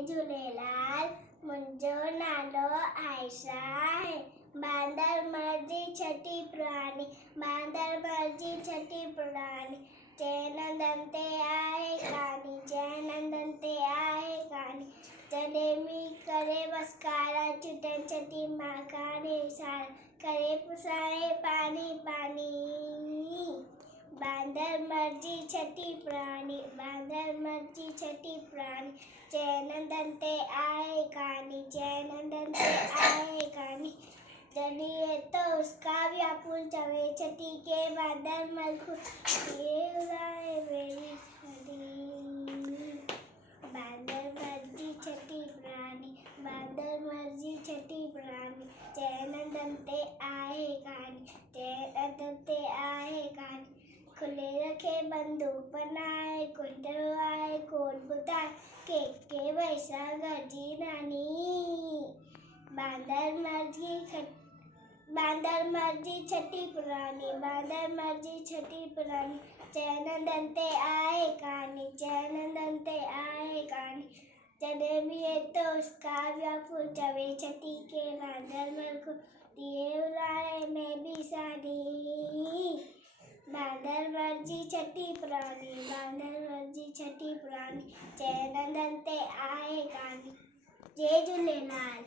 जय झूलेलाल। मुंहिंजो नालो आयशा आहे। बांदर मर्जी छठी पुराणी, बांदर मर्जी छठी पुराणी। जय नंदन ते आहे कहानी, जय नंदन ते आहे कहानी। जॾहिं मी करे मस्कारा छुटन छठी मां काने सारा, करे पुसाए पानी पानी। बांदर मर्जी छठी पुराणी, बांदर मर्जी छठी पुराणी। जय नंदन ते आहे कहानी, जय नंदन ते आहे कहानी। जॾहिं तो उसका व्याकुल चवे छठी के बांदर मलखू, ये उड़ाए मेरी छड़ी। बांदर मर्जी छठी पुराणी, बांदर मर्जी छठी पुराणी। जय नंदन ते आहे कहानी, जय नंदन ते आहे कहानी। खुले रखे बंदूक बनाए, कुंडो आए कौन बुधाए, के वैसा गरजी नानी। बांदर मर्जी छठी पुरानी, बांदर मर्जी छठी पुरानी। जय नंदन ते आहे कहानी, जय नंदन ते आहे कहानी। जॾहिं भी तो उसका व्याकुल चवे छठी के बांदर मलखू, दिए उड़ाए मैं भी साड़ी। बांदर मर्जी छठी पुरानी, बांदर मर्जी छठी पुरानी। जय नंदन ते आहे कहानी। जय झूलेलाल।